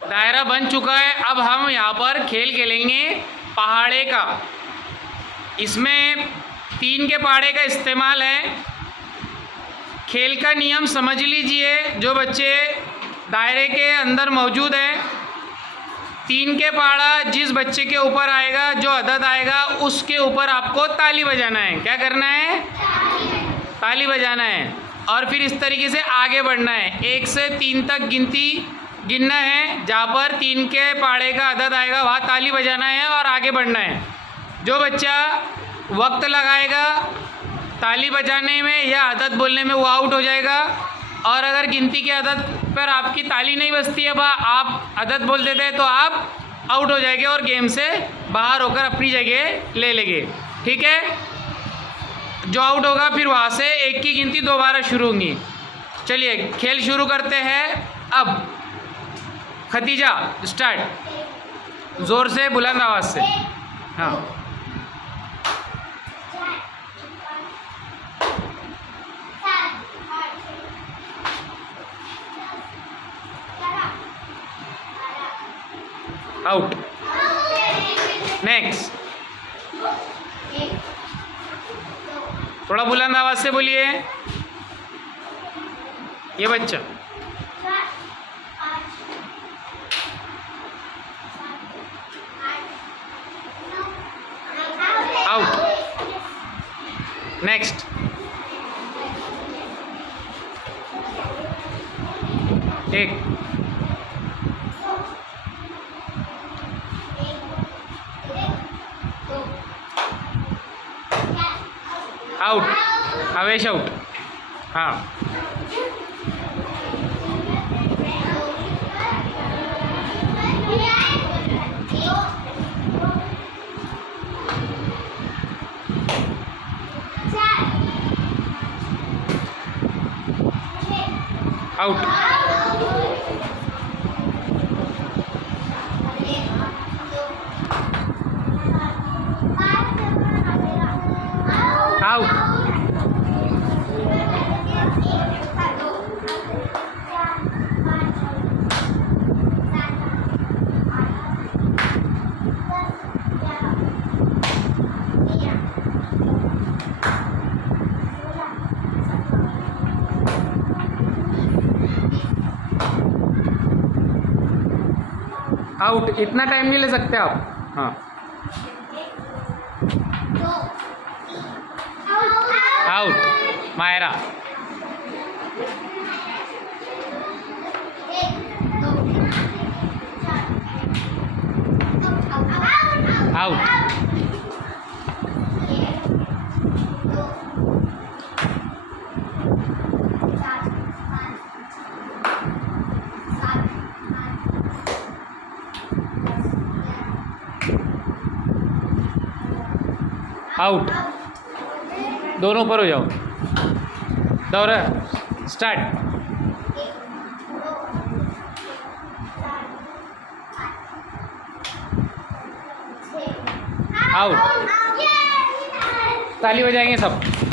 دائرہ بن چکا ہے. اب ہم یہاں پر کھیل کھیلیں گے پہاڑے کا. اس میں 3 کے پہاڑے کا استعمال ہے. کھیل کا نیم سمجھ لیجئے. جو بچے دائرے کے اندر موجود ہیں، 3 کے پہاڑا جس بچے کے اوپر آئے گا، جو عدد آئے گا، اس کے اوپر آپ کو تالی بجانا ہے. کیا کرنا ہے؟ تالی بجانا ہے. اور پھر اس طریقے سے آگے بڑھنا ہے. 1 سے 3 تک گننا ہے. جہاں پر 3 کے پہاڑے کا عدد آئے گا وہاں تالی بجانا ہے اور آگے بڑھنا ہے. جو بچہ وقت لگائے گا تالی بجانے میں یا عدد بولنے میں وہ آؤٹ ہو جائے گا. اور اگر گنتی کے عدد پر آپ کی تالی نہیں بجتی ہے، آپ عدد بول دیتے ہیں تو آپ آؤٹ ہو جائیں گے اور گیم سے باہر ہو کر اپنی جگہ لے لیں گے. ٹھیک ہے؟ جو آؤٹ ہوگا پھر وہاں سے 1 کی گنتی دوبارہ شروع ہوں گی. چلیے کھیل شروع کرتے ہیں. اب ختیجہ اسٹارٹ. زور سے، بلند آواز سے. ہاں. آؤٹ. نیکسٹ. تھوڑا بلند آواز سے بولیے. یہ بچہ. آؤٹ. نیکسٹ. ایک. آؤٹ. اویش آؤٹ. ہاں. آؤٹ. آؤٹ. آؤٹ. اتنا ٹائم نہیں لے سکتے آپ. ہاں. آؤٹ. مائرہ. آؤٹ. آؤٹ. دونوں پر ہو جاؤ. دورہ اسٹارٹ. آؤٹ. تالی بجائیں گے سب.